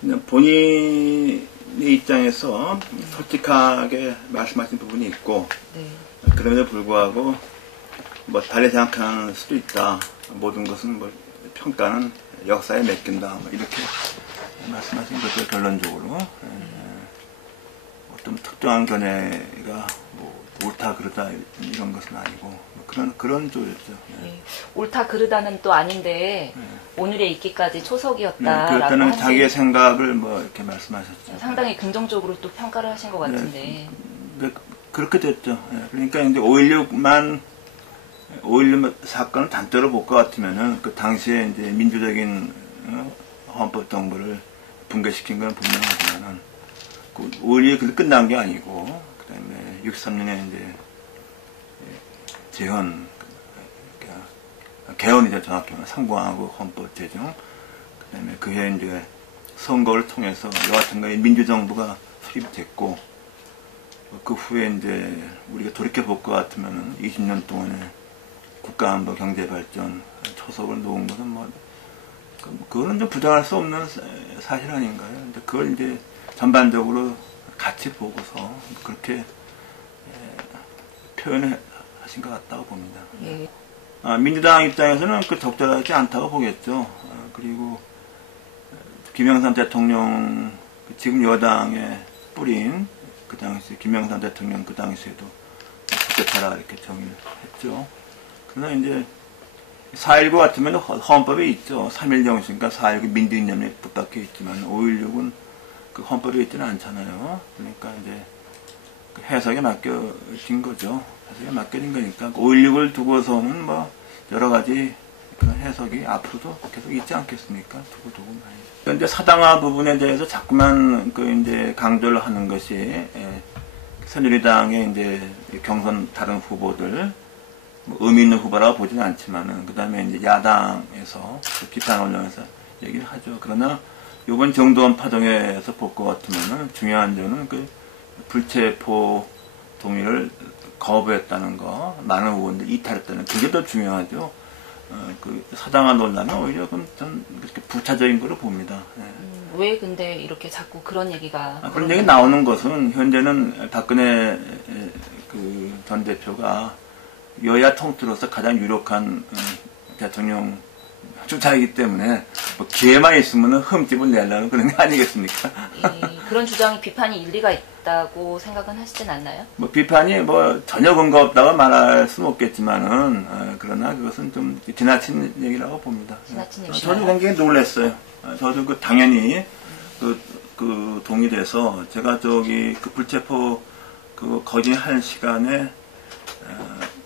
그냥 본인의 입장에서 솔직하게 말씀하신 부분이 있고, 네. 그럼에도 불구하고 뭐 달리 생각할 수도 있다. 모든 것은 뭐 평가는 역사에 맡긴다. 뭐 이렇게 말씀하신 것도 결론적으로 어떤 특정한 견해가 뭐 옳다 그르다 이런 것은 아니고 뭐 그런 쪽이었죠. 네. 옳다 그르다는 또 아닌데 오늘에 있기까지 초석이었다라고 그때는 자기의 생각을 뭐 이렇게 말씀하셨죠. 상당히 긍정적으로 또 평가를 하신 것 같은데. 네, 그렇게 됐죠. 그러니까 이제 5.16 사건을 단적으로 볼 것 같으면은 그 당시에 이제 민주적인 헌법 정부를 붕괴시킨 건 분명하지만은 그 5.16이 끝난 게 아니고 그다음에 63년에 이제 재헌 개헌이죠. 정확히 말하면 상부하고 헌법 제정 그다음에 그해 이제 선거를 통해서 여하튼간에 민주정부가 수립됐고 그 후에 이제 우리가 돌이켜 볼 것 같으면은 20년 동안에 국가안보 경제발전 초석을 놓은 것은 뭐 그거는 좀 부정할 수 없는 사실 아닌가요? 근데 그걸 이제 전반적으로 같이 보고서 그렇게 표현을 하신 것 같다고 봅니다. 예. 민주당 입장에서는 그 적절하지 않다고 보겠죠. 그리고 김영삼 대통령 지금 여당에 뿌린 그 당시 김영삼 대통령 그 당시에도 국회타라 이렇게 정의를 했죠. 그러나 이제 4.19 같으면 헌법에 있죠. 3.1 정신과 4.19 민주이념에 뜻밖에 있지만 5.16은 그 헌법에 있지는 않잖아요. 그러니까 이제 그 해석에 맡겨진 거죠. 해석에 맡겨진 거니까 5.16을 두고서는 뭐 여러 가지 그런 해석이 앞으로도 계속 있지 않겠습니까? 두고두고 말이죠. 현재 사당화 부분에 대해서 자꾸만 그 이제 강조를 하는 것이 새누리당의 이제 경선 다른 후보들 뭐 의미 있는 후보라고 보지는 않지만은 그 다음에 이제 야당에서 그 비판 언론에서 얘기를 하죠. 그러나 이번 정도원 파동에서 볼 것 같으면은 중요한 점은 그 불체포 동의를 거부했다는 거, 많은 의원들이 이탈했다는 그게 더 중요하죠. 그 사당화 논란은 오히려 전 그렇게 부차적인 거로 봅니다. 왜 근데 이렇게 자꾸 그런 얘기가 그런 얘기 나오는 것은 현재는 박근혜 그 전 대표가 여야 통틀어서 가장 유력한 대통령 주자이기 때문에 뭐 기회만 있으면 흠집을 내려는 그런 게 아니겠습니까? 그런 주장이 비판이 일리가 있다고 생각은 하시진 않나요? 뭐 비판이 뭐 전혀 근거 없다고 말할 수는 없겠지만은 그러나 그것은 좀 지나친 얘기라고 봅니다. 지나친 얘기. 저도 굉장히 놀랐어요. 저도 그 당연히 그 동의돼서 제가 저기 그 불체포 그 거진한 시간에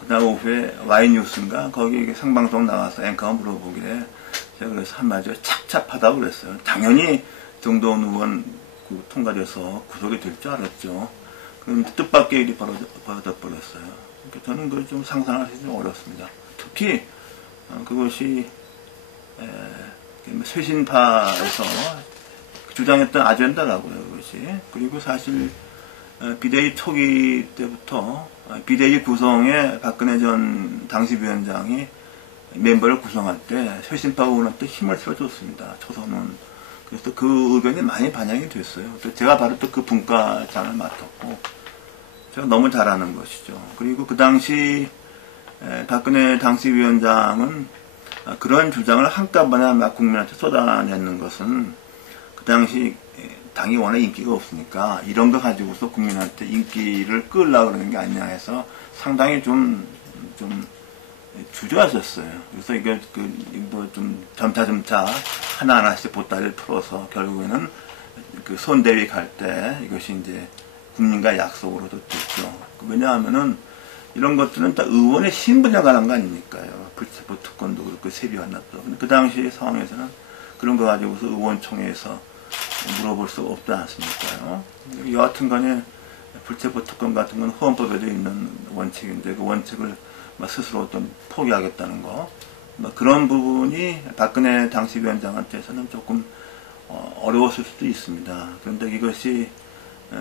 그다음 오후에 Y뉴스인가 거기 생방송 나와서 앵커가 물어보길래 제가 그래서 한마디로 착잡하다고 그랬어요. 당연히 정도원 의원 그 통과돼서 구속이 될 줄 알았죠. 그럼 뜻밖의 일이 벌어져 버렸어요. 그러니까 저는 그걸 좀 상상하기 좀 어렵습니다. 특히 그것이 쇄신파에서 주장했던 아젠다라고요. 그것이. 그리고 사실 비대위 초기 때부터 비대위 구성에 박근혜 전 당시위원장이 멤버를 구성할 때 쇄신파 의원한테 힘을 실어줬습니다. 초선은. 그래서 그 의견이 많이 반영이 됐어요. 또 제가 바로 또 그 분과장을 맡았고 제가 너무 잘하는 것이죠. 그리고 그 당시 박근혜 당시위원장은 그런 주장을 한꺼번에 막 국민한테 쏟아내는 것은 그 당시 당이 워낙 인기가 없으니까 이런 거 가지고서 국민한테 인기를 끌려고 그러는 게 아니냐 해서 상당히 좀 주저하셨어요. 그래서 이게 뭐 좀 점차 하나하나씩 보따리를 풀어서 결국에는 그 선대위 갈 때 이것이 이제 국민과 약속으로도 됐죠. 왜냐하면은 이런 것들은 다 의원의 신분에 관한 거 아닙니까요? 불체포 특권도 그렇고 세비환납도. 그 당시 상황에서는 그런 거 가지고서 의원총회에서 물어볼 수 없지 않습니까요? 여하튼 간에 불체포 특권 같은 건 헌법에도 있는 원칙인데 그 원칙을 스스로 좀 포기하겠다는 거. 그런 부분이 박근혜 당시위원장한테서는 조금 어려웠을 수도 있습니다. 그런데 이것이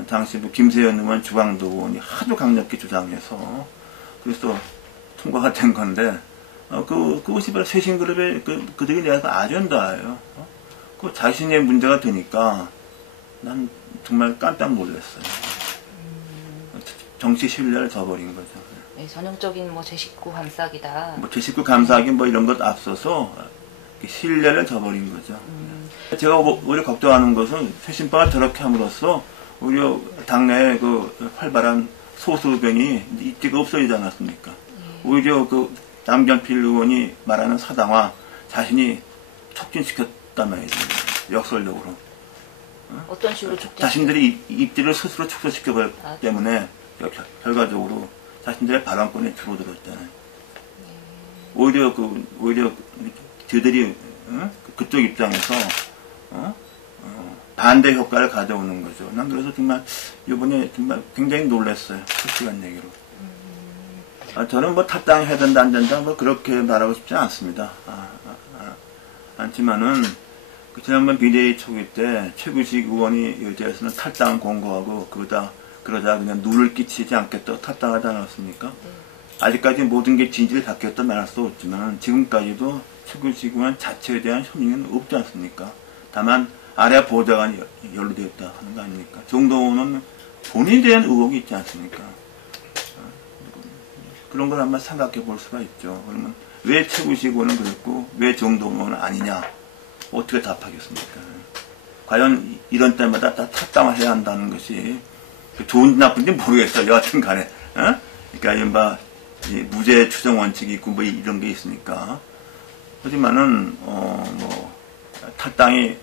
당시 김세현 의원, 주광도 의원이 하도 강력히 주장해서 그래서 통과가 된 건데 그것이 바로 쇄신그룹의 그들이 내서 아젠다예요. 그 자신의 문제가 되니까 난 정말 깜짝 놀랐어요. 정치 신뢰를 저버린 거죠. 네, 전형적인 뭐 제 식구 감싸기다. 뭐 제 식구 감사하기 뭐 이런 것 앞서서 신뢰를 저버린 거죠. 제가 오히려 걱정하는 것은 최신파가 저렇게 함으로써 오히려 당내에 그 활발한 소수 의견이 입지가 없어지지 않았습니까? 오히려 그 남경필 의원이 말하는 사당화 자신이 촉진시켰단 말이죠. 역설적으로. 어떤 식으로 촉진? 자신들이 입지를 스스로 축소시켜버렸기 때문에 결과적으로 자신들의 발언권이 줄어들었잖아요. 오히려 저들이 그쪽 입장에서 반대 효과를 가져오는 거죠. 난 그래서 정말 이번에 정말 굉장히 놀랐어요. 솔직한 얘기로. 저는 뭐 탈당해야 된다 안 된다 뭐 그렇게 말하고 싶지 않습니다. 않지만은 그 지난번 비대위 초기 때 최구식 의원이 여기에 대해서는 탈당 공고하고 그러자 그냥 누를 끼치지 않겠다고 탈당하지 않았습니까? 아직까지 모든 게 진실이 닦였다 말할 수 없지만 지금까지도 최구식 의원 자체에 대한 혐의는 없지 않습니까? 다만 아래 보좌관이 연루되었다 하는 거 아닙니까? 정동호는 본인에 대한 의혹이 있지 않습니까? 그런 걸 한번 생각해 볼 수가 있죠. 그러면 왜 최구식 의원은 그랬고 왜 정동호는 아니냐? 어떻게 답하겠습니까? 과연 이런 때마다 다 탈당을 해야 한다는 것이 좋은지 나쁜지 모르겠어요. 여하튼 간에. 그러니까 이른바 무죄 추정 원칙이 있고 뭐 이런 게 있으니까. 하지만은 뭐 탈당이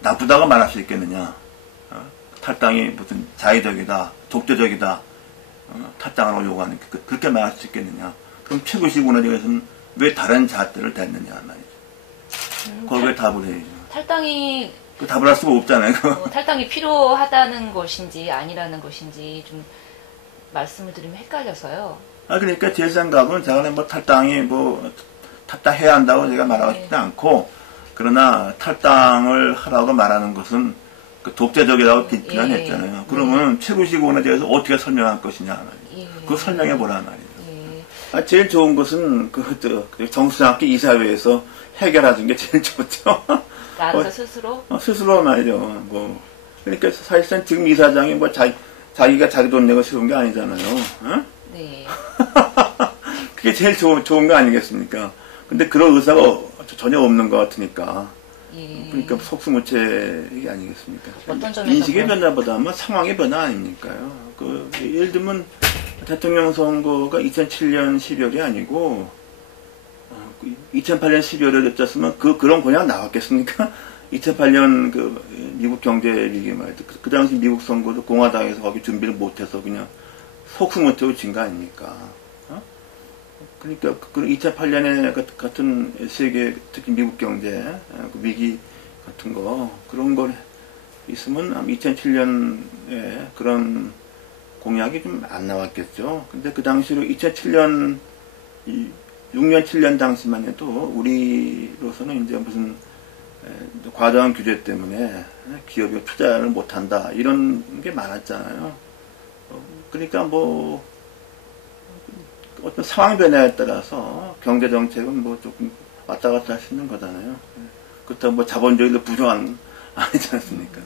나쁘다고 말할 수 있겠느냐? 탈당이 무슨 자의적이다, 독재적이다, 탈당을 요구하는 그렇게 말할 수 있겠느냐? 그럼 최구식 의원에 대해서는 왜 다른 잣대를 댔느냐 말이죠. 거기에 답을 해야죠. 탈당이 그 답을 할 수가 없잖아요. 탈당이 필요하다는 것인지 아니라는 것인지 좀 말씀을 드리면 헷갈려서요. 그러니까 제 생각은 제가 뭐 탈당이 뭐 탈당해야 한다고 제가 말하고 싶지 않고 그러나 탈당을 하라고 말하는 것은 그 독재적이라고 비난했잖아요. 그러면 최구식 의원에 대해서 어떻게 설명할 것이냐 말이죠. 그거 설명해 보라 말이죠. 제일 좋은 것은 그 정수장학교 이사회에서 해결하는 게 제일 좋죠. 나라서 스스로? 스스로 말이죠. 뭐 그러니까 사실상 지금 이사장이 뭐 자기가 자기 돈 내고 세운 게 아니잖아요. 네. 그게 제일 좋은 거 아니겠습니까? 근데 그런 의사가 전혀 없는 것 같으니까. 그러니까 속수무책이 아니겠습니까? 어떤 점에서 인식의 변화보다 아마 상황의 변화 아닙니까요? 예를 들면 대통령 선거가 2007년 12월이 아니고 2008년 12월에 됐었으면 그런 공약 나왔겠습니까? 2008년 그 미국 경제 위기 말이죠. 그 당시 미국 선거도 공화당에서 거기 준비를 못해서 그냥 속수무책으로 진 거 아닙니까? 그러니까 2008년에 같은 세계 특히 미국 경제 위기 같은 거 그런 거 있으면 2007년에 그런 공약이 좀 안 나왔겠죠. 근데 그 당시로 2007년 6년 7년 당시만 해도 우리로서는 이제 무슨 과도한 규제 때문에 기업이 투자를 못한다 이런 게 많았잖아요. 그러니까 뭐 어떤 상황 변화에 따라서 경제 정책은 뭐 조금 왔다 갔다 할 수 있는 거잖아요. 그렇다고 뭐 자본주의도 부정한 아니지 않습니까?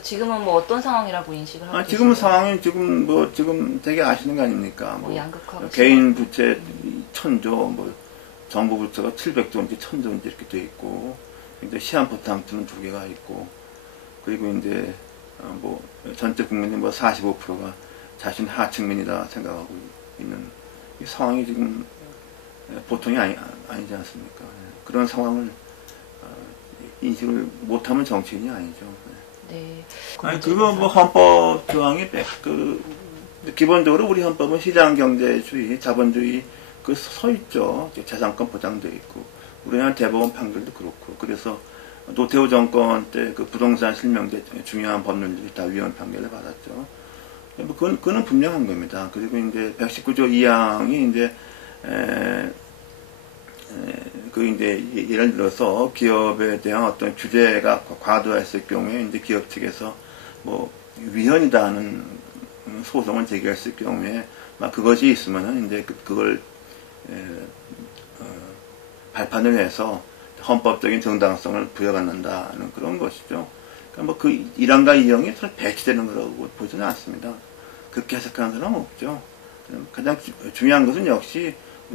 지금은 뭐 어떤 상황이라고 인식을 하고 계세요? 지금 상황이 지금 되게 아시는 거 아닙니까? 뭐 양극화가 개인 부채 1000조, 뭐 정부 부채가 700조인지 1000조인지 이렇게 돼 있고, 이제 시한포탄투는 2개가 있고, 그리고 이제 뭐 전체 국민의 뭐 45%가 자신 하층민이다 생각하고 있는 이 상황이 지금 보통이 아니지 않습니까? 그런 상황을 인식을 못하면 정치인이 아니죠. 네. 그거 뭐 헌법 조항이 기본적으로 우리 헌법은 시장 경제주의, 자본주의 서 있죠. 재산권 보장되어 있고 우리나라 대법원 판결도 그렇고 그래서 노태우 정권 때 그 부동산 실명제 중요한 법률들이 다 위헌 판결을 받았죠. 뭐 그거는 분명한 겁니다. 그리고 이제 119조 2항이 이제 이제 예를 들어서 기업에 대한 어떤 규제가 과도했을 경우에 이제 기업 측에서 뭐 위헌이다 하는 소송을 제기했을 경우에 막 그것이 있으면은 이제 그걸 발판을 해서 헌법적인 정당성을 부여받는다는 그런 것이죠. 그러니까 뭐 그 이란과 이영이 서로 배치되는 거라고 보지는 않습니다. 그렇게 해석하는 사람은 없죠. 가장 중요한 것은 역시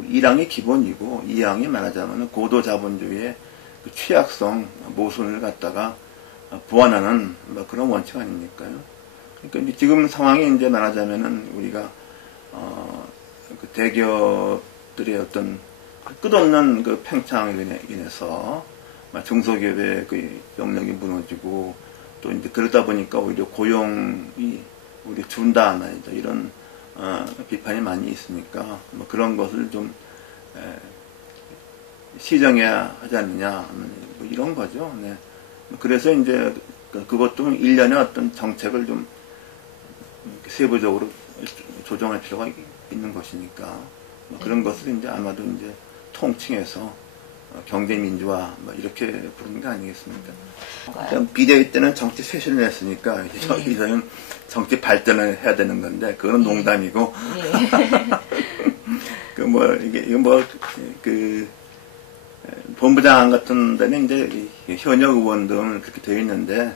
이란이 기본이고 이양이 말하자면 고도 자본주의의 그 취약성, 모순을 갖다가 보완하는 뭐 그런 원칙 아닙니까요? 그러니까 지금 상황이 이제 말하자면은 우리가 그 대기업들의 어떤 끝없는 그 팽창으로 인해서 중소기업의 그 영역이 무너지고 또 이제 그러다 보니까 오히려 고용이 우리 준다 말이죠. 이런 비판이 많이 있으니까 뭐 그런 것을 좀 시정해야 하지 않느냐 뭐 이런 거죠. 네. 그래서 이제 그것도 일련의 어떤 정책을 좀 세부적으로 조정할 필요가 있는 것이니까 뭐 그런 것을 이제 아마도 이제 통칭해서 경제민주화 뭐 이렇게 부르는 게 아니겠습니까? 비대위 때는 정치 쇄신을 했으니까 이제는 정치 발전을 해야 되는 건데 그거는 농담이고 그 뭐 이게 뭐 그 본부장 같은 데는 이제 현역 의원들은 그렇게 되어 있는데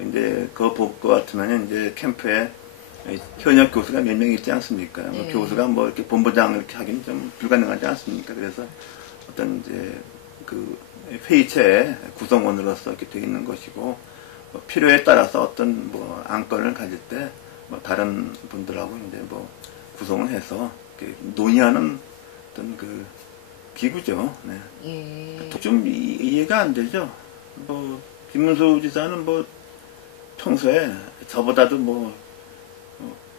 이제 그거 볼 것 같으면 이제 캠프에 현역 교수가 몇 명 있지 않습니까? 뭐 교수가 뭐 이렇게 본부장을 이렇게 하기는 좀 불가능하지 않습니까? 그래서 어떤 이제 그 회의체의 구성원으로서 이렇게 되어 있는 것이고 뭐 필요에 따라서 어떤 뭐 안건을 가질 때 뭐 다른 분들하고 이제 뭐 구성을 해서 이렇게 논의하는 어떤 그 기구죠. 네. 예. 좀 이해가 안 되죠. 뭐 김문수 지사는 뭐 평소에 저보다도 뭐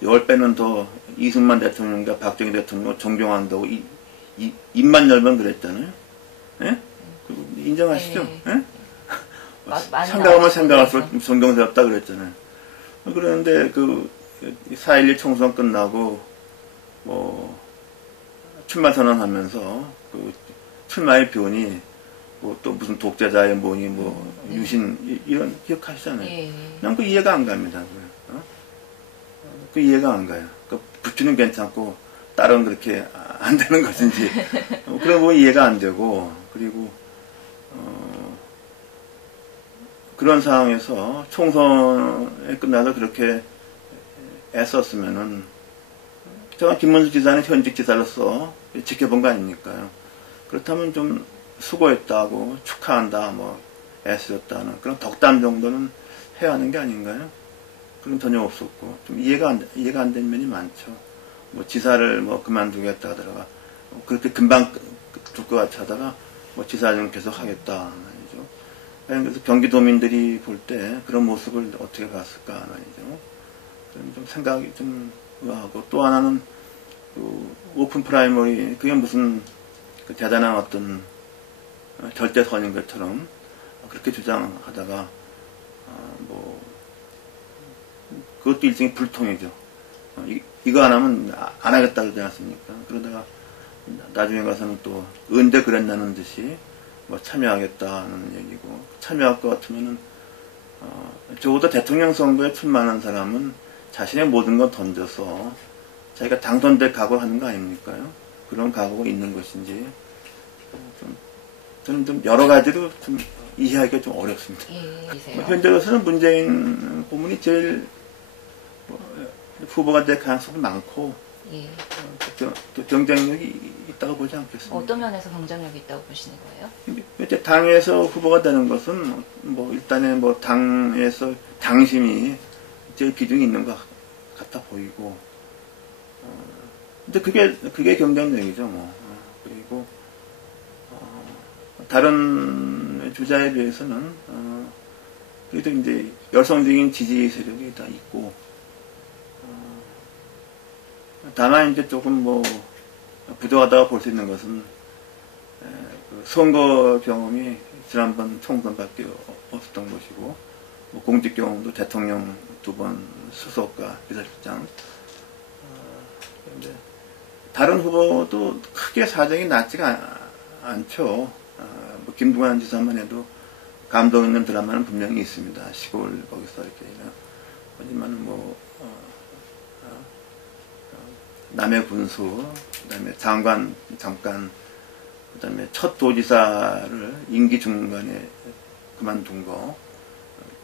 10배는 더 이승만 대통령과 박정희 대통령을 존경한다고 입만 열면 그랬잖아요. 예? 인정하시죠? 예? 생각하면 생각할수록 존경스럽다 그랬잖아요. 그런데 그 4.11 총선 끝나고 뭐 출마 선언하면서 그 출마의 표현이 뭐 또 무슨 독재자의 뭐니 뭐 유신 이런 기억하시잖아요. 그냥 그 이해가 안 갑니다. 그 이해가 안 가요. 그 부추는 괜찮고 딸은 그렇게 안 되는 것인지 그런 거 이해가 안 되고 그리고 그런 상황에서 총선에 끝나서 그렇게 애썼으면은 제가 김문수 지사는 현직 지사로서 지켜본 거 아닙니까요? 그렇다면 좀 수고했다고 축하한다 뭐 애쓰셨다는 그런 덕담 정도는 해야 하는 게 아닌가요? 그건 전혀 없었고 좀 이해가 안 되는 면이 많죠. 뭐 지사를 뭐 그만두겠다 하다가 그렇게 금방 둘 것 같이 하다가 뭐 지사 좀 계속 하겠다 말이죠. 그래서 경기도민들이 볼 때 그런 모습을 어떻게 봤을까 말이죠. 좀 생각이 좀 의아하고 또 하나는 그 오픈 프라이머리 그게 무슨 그 대단한 어떤 절대선인 것처럼 그렇게 주장하다가 뭐 그것도 일종의 불통이죠. 이거 안 하면 안 하겠다 그러지 않습니까? 그러다가 나중에 가서는 또 언제 그랬나는 듯이 뭐 참여하겠다는 얘기고 참여할 것 같으면은 적어도 대통령 선거에 출마하는 사람은 자신의 모든 걸 던져서 자기가 당선될 각오를 하는 거 아닙니까요? 그런 각오가 있는 것인지 저는 좀 여러 가지로 좀 이해하기가 좀 어렵습니다. 현재로서는 문재인 고문이 제일 후보가 될 가능성이 많고 경쟁력이 있다고 보지 않겠습니다. 어떤 면에서 경쟁력이 있다고 보시는 거예요? 이제 당에서 후보가 되는 것은 뭐 일단은 뭐 당에서 당심이 제일 비중이 있는 것 같아 보이고 근데 그게 경쟁력이죠 뭐. 그리고 다른 주자에 비해서는 그래도 이제 열성적인 지지 세력이 다 있고 다만 이제 조금 뭐 부족하다고 볼 수 있는 것은 그 선거 경험이 지난번 총선밖에 없었던 것이고 뭐 공직 경험도 대통령 2번 수석과 비서실장 다른 후보도 크게 사정이 낮지가 않죠. 뭐 김두관 지사만 해도 감동 있는 드라마는 분명히 있습니다. 시골 거기서 이렇게 하지만 뭐 남의 군수, 그다음에 장관 잠깐 그다음에 첫 도지사를 임기 중간에 그만둔 거,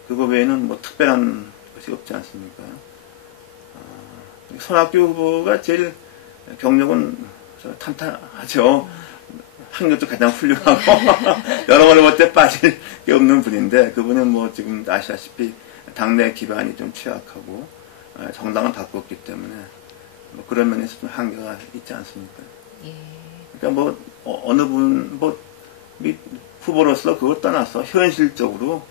그거 외에는 뭐 특별한 것이 없지 않습니까? 손학규 후보가 제일 경력은 탄탄하죠. 학력도 가장 훌륭하고 여러 번 볼 때 빠질 게 없는 분인데, 그분은 뭐 지금 아시다시피 당내 기반이 좀 취약하고 정당을 바꿨기 때문에 뭐 그런 면에서 좀 한계가 있지 않습니까? 예. 그러니까 뭐 어느 분 뭐 후보로서 그걸 떠나서 현실적으로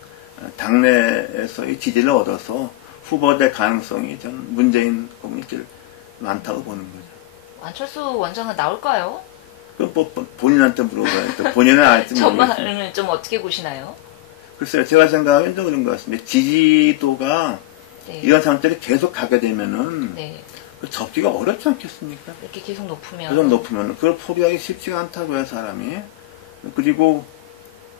당내에서의 지지를 얻어서 후보될 가능성이 전 문재인 고문이 제일 많다고 보는 거죠. 안철수 원장은 나올까요? 그럼 뭐 본인한테 물어봐야 돼. 본인은 알지 모르겠어요. 정말은 좀 어떻게 보시나요? 글쎄요, 제가 생각하기엔 좀 그런 것 같습니다. 지지도가 네. 이런 상태로 계속 가게 되면은 네. 그 접기가 어렵지 않겠습니까? 이렇게 계속 높으면. 계속 높으면 그걸 포기하기 쉽지가 않다고요, 사람이. 그리고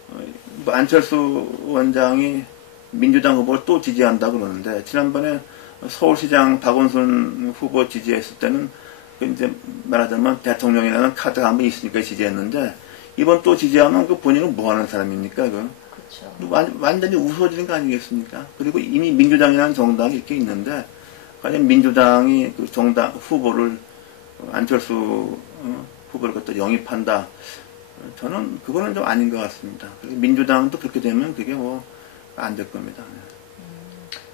뭐 안철수 원장이 민주당 후보를 또 지지한다 그러는데, 지난번에 서울시장 박원순 후보 지지했을 때는 그 이제 말하자면 대통령이라는 카드가 한번 있으니까 지지했는데, 이번 또 지지하면 그 본인은 뭐 하는 사람입니까? 그 그렇죠. 완전히 우스워지는 거 아니겠습니까? 그리고 이미 민주당이라는 정당이 이렇게 있는데, 과연 민주당이 그 정당 후보를 안철수 후보를 갖다 영입한다? 저는 그거는 좀 아닌 것 같습니다. 민주당도 그렇게 되면 그게 뭐 안 될 겁니다.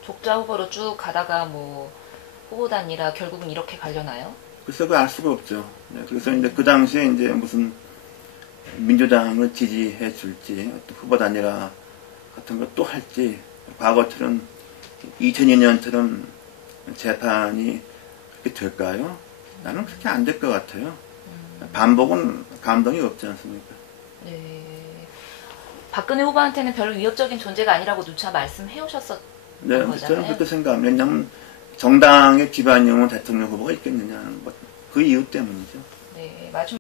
적자 후보로 쭉 가다가 뭐 후보 단일화 결국은 이렇게 가려나요? 글쎄 그걸 알 수가 없죠. 그래서 이제 그 당시에 이제 무슨 민주당을 지지해 줄지, 또 후보 단일화 같은 걸 또 할지, 과거처럼 2002년처럼 재판이 그렇게 될까요? 나는 그렇게 안 될 것 같아요. 반복은 감동이 없지 않습니까? 네. 박근혜 후보한테는 별로 위협적인 존재가 아니라고 누차 말씀해 오셨었던 거잖아요. 저는 그렇게 생각합니다. 왜냐하면 정당의 기반이 없는 대통령 후보가 있겠느냐, 뭐 그 이유 때문이죠. 네, 마지막